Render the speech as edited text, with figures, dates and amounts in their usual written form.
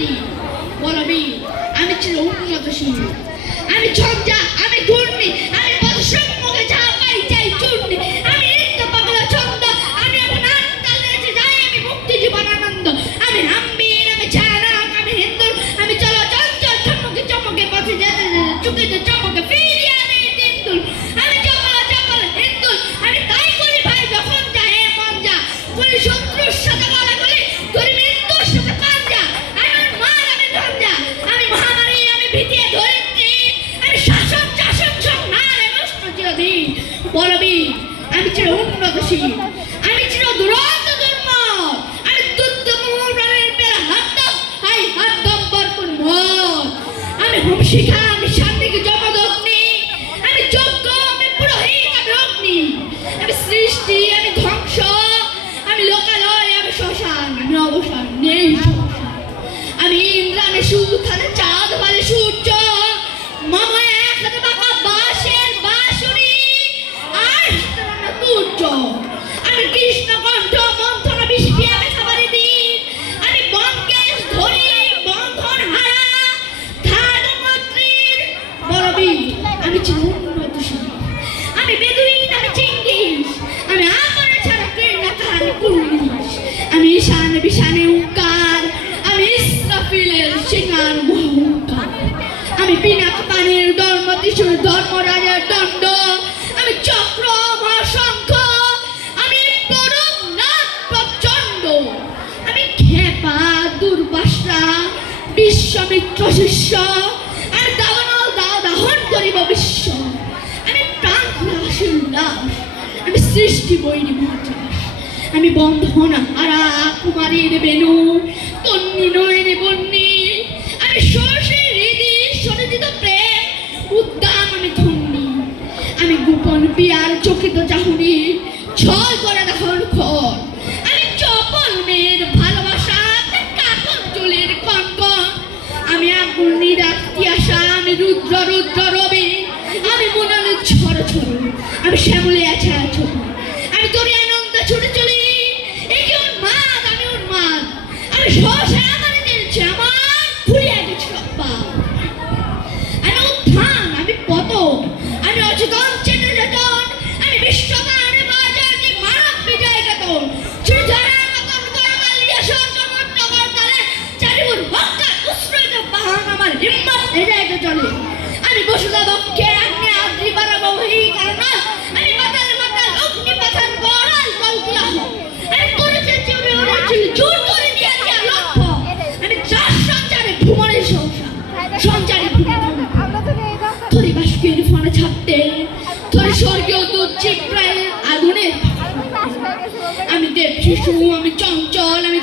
জাতি বলবি আমি ছিল উন্নতশীল আমি ঝঞ্ঝা আমি ঘূর্ণি আমি পদসম্মুখে যা পাই চাই চূর্ণি আমি নৃত্য পাগলা ছন্দ আমি এখন আত্মালে যাই আমি মুক্তি জীবন আনন্দ আমি রামবীর আমি ছায়ানক আমি হিন্দুর আমি চলো চঞ্চল চমকে চমকে পথে যেতে চুকিতে চমকে ফিরিয়ে আনে হিন্দুর আমি চপল চপল হিন্দুর আমি তাই করি ভাই যখন যা হে মন যা করি শত্রুর সাথে গলা করি করি মৃত্যুর সাথে পাঞ্জা আমি মার আমি ঝঞ্ঝা আমি মহামারী আমি ভীতিয়ে ধরিত্রী আমি শাসন শাসন সংহার এবং চিরদিন বলবি আমি চির উন্নতশীল আমি চির দুরন্ত দুর্মর আমি দুর্দমূলের বেলা হাত দম্বর কোন মন আমি হোম শিখা আমি শান্তিকে জগদগ্নি আমি যজ্ঞ আমি পুরোহিত আমি অগ্নি আমি সৃষ্টি আমি ধ্বংস আমি লোকালয় আমি শ্মশান আমি অবসান নেই সংসার আমি ইন্দ্র আমি সুখ আমি চাঁদ মানে সূর্য মামা এক হাতে বাঁকা বাঁশের বাঁশুরি আর তুর্য আমি কৃষ্ণ কণ্ঠ মন্থন বিষপি আমি খাবারে দিন আমি বঙ্কেশ ধরি বন্ধন হারা ধারমন্ত্রীর বলবি আমি ছিল উন্নতশীল আমি বেদুইন আমি চিঙ্গিস আমি আপনা ছাড়া প্রেরণা কাহারে পুলিশ আমি ঈশান বিশানে উঙ্কার আমি ইসরাফিলের সিঙ্গার মহঙ্কার আমি পিনাক পানির ধর্ম ত্রিশূল ধর্মরাজের দণ্ড আমি চক্র মহাশঙ্খ আমি পরমনাথ প্রচণ্ড আমি খেপা দুর্বাসা বিশ্বমিত্র শিষ্য আমি দাহন করিব বিশ্ব আমি প্রাণ রাশির লাশ আমি সৃষ্টি বৈরী মহাচাস আমি বন্ধন হারা কুমারীর বেনু তন্নি নয়নে বন্যী আমি সরসের হৃদি সরিজিত প্রেম উদ্দাম আমি ধন্যী আমি গোপন পিয়ার চকিত চাহুনি ছয় করে দেখার খর আমি চপল মেয়ের ভালোবাসা কাপড় চুলের কঙ্কন আমি আগুন নিরাক্তি আশা আমি রুদ্র রুদ্র রবি আমি মনের ঝড় ঝড় আমি শ্যামলে আছে আছো আমি তোরে আনন্দ ছুটে চলি একে উন্মাদ আমি উন্মাদ আমি সহসা আমার জেনেছি আমার ভুলিয়া গেছি রব্বা আমি উত্থান আমি পতন আমি অচেতন চেনে যেতন আমি বিশ্বকার বাজার যে মানব বিজয় কেতন ছুটে ধরার মতন করতালিয়া সরকমট নগর তালে চারিমুর হক্কার উৎসৃত বাহন আমার হিম্মত হেজাইতে চলে আমি বসুদা বক্ষে আগ্নে আদ্রি বারাবহী কারণ আমি মাতাল মাতাল অগ্নি পাথান গড়াল কলকুলাহ আমি করেছে চুরি উড়েছিল জোর করে দিয়া দিয়া লক্ষ আমি চার সঞ্চারে ভ্রমণের সংসার সঞ্চারে ভ্রমণ তোরে বাষ্পের ফোনে ছাপতে তোরে স্বর্গীয় দুধ চিপ্রায় আগুনের আমি দেব শিশু আমি চঞ্চল আমি